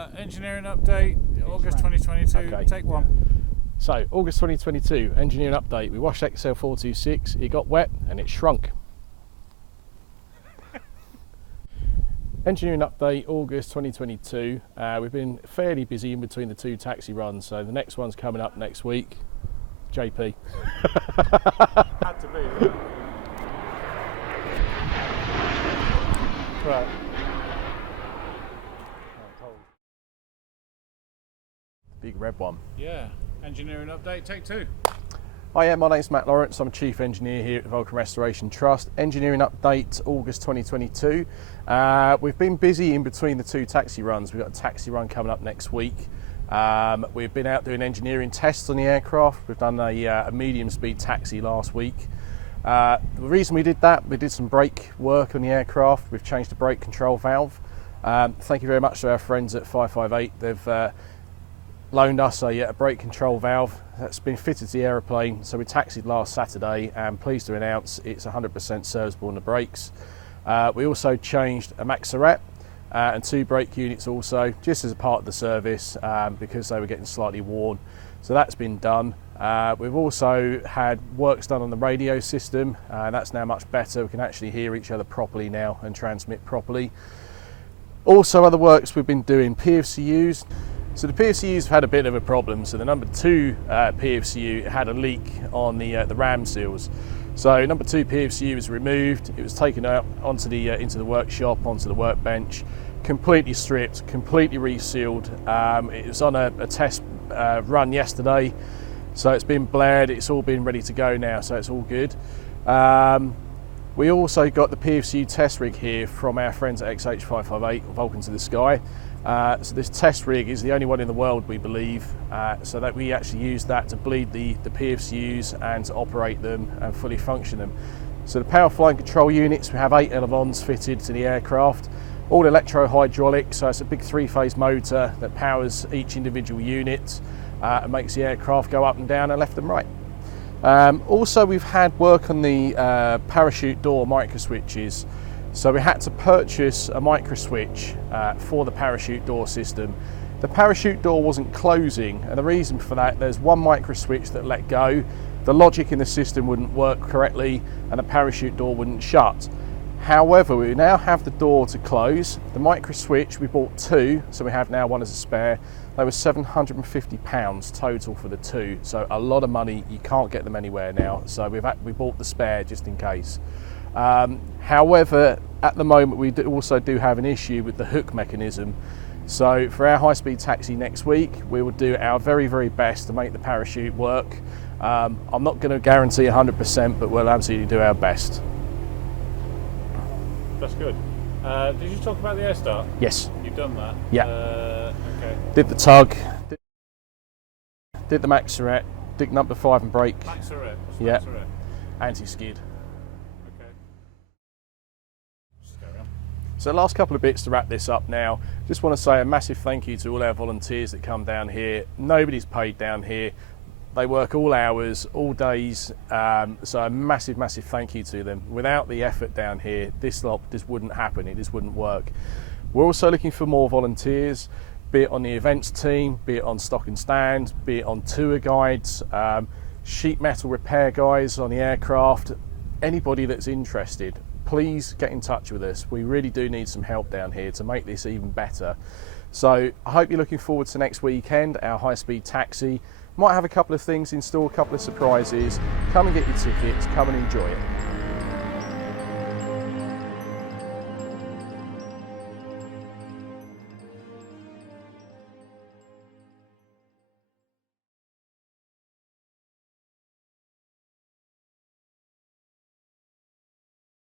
Engineering update, August 2022, Okay. take one. So, August 2022, engineering update. We washed XL426, it got wet and it shrunk. Engineering update, August 2022. We've been fairly busy in between the two taxi runs, so the next one's coming up next week. JP. Had to be. Right. Big red one. Yeah, engineering update, take two. Hi, yeah, my name's Matt Lawrence. I'm Chief Engineer here at the Vulcan Restoration Trust. Engineering update, August 2022. We've been busy in between the two taxi runs. We've got a taxi run coming up next week. We've been out doing engineering tests on the aircraft. We've done a medium speed taxi last week. The reason we did that, we did some brake work on the aircraft. We've changed the brake control valve. Thank you very much to our friends at 558. They've loaned us a brake control valve that's been fitted to the aeroplane. So we taxied last Saturday and pleased to announce it's 100% serviceable on the brakes. We also changed a Maxaret and two brake units also, just as a part of the service because they were getting slightly worn. So that's been done. We've also had works done on the radio system and that's now much better. We can actually hear each other properly now and transmit properly. Also other works we've been doing, PFCUs. So the PFCUs have had a bit of a problem. So the number 2 PFCU had a leak on the ram seals. So number 2 PFCU was removed. It was taken out onto the into the workshop, onto the workbench, completely stripped, completely resealed. It was on a test run yesterday, so it's been blared. It's all been ready to go now, so it's all good. We also got the PFCU test rig here from our friends at XH558, Vulcan to the Sky. So this test rig is the only one in the world, we believe, so that we actually use that to bleed the PFCUs and to operate them and fully function them. So the power flying control units, we have 8 elevons fitted to the aircraft, all electro-hydraulic, so it's a big 3-phase motor that powers each individual unit and makes the aircraft go up and down and left and right. Also we've had work on the parachute door micro switches. So we had to purchase a micro switch for the parachute door system. The parachute door wasn't closing, and the reason for that, there's one micro switch that let go, the logic in the system wouldn't work correctly and the parachute door wouldn't shut. However, we now have the door to close. The micro switch, we bought 2, so we have now one as a spare. They were £750 total for the 2, so a lot of money. You can't get them anywhere now, so we bought the spare just in case. However, at the moment we also do have an issue with the hook mechanism. So for our high-speed taxi next week, we will do our very, very best to make the parachute work. I'm not going to guarantee 100%, but we'll absolutely do our best. That's good. Did you talk about the air start? Yes. You've done that? Yeah. Okay. Did the tug, did the Maxaret, did number 5 and brake. Maxaret. What's Yeah. Maxaret? Anti-skid. Okay. Just carry on. So the last couple of bits to wrap this up now. Just want to say a massive thank you to all our volunteers that come down here. Nobody's paid down here. They work all hours, all days, so a massive, massive thank you to them. Without the effort down here, this wouldn't happen, it just wouldn't work. We're also looking for more volunteers, be it on the events team, be it on stock and stand, be it on tour guides, sheet metal repair guys on the aircraft, anybody that's interested, please get in touch with us. We really do need some help down here to make this even better. So I hope you're looking forward to next weekend, our high-speed taxi. Might have a couple of things in store, a couple of surprises. Come and get your tickets, come and enjoy it.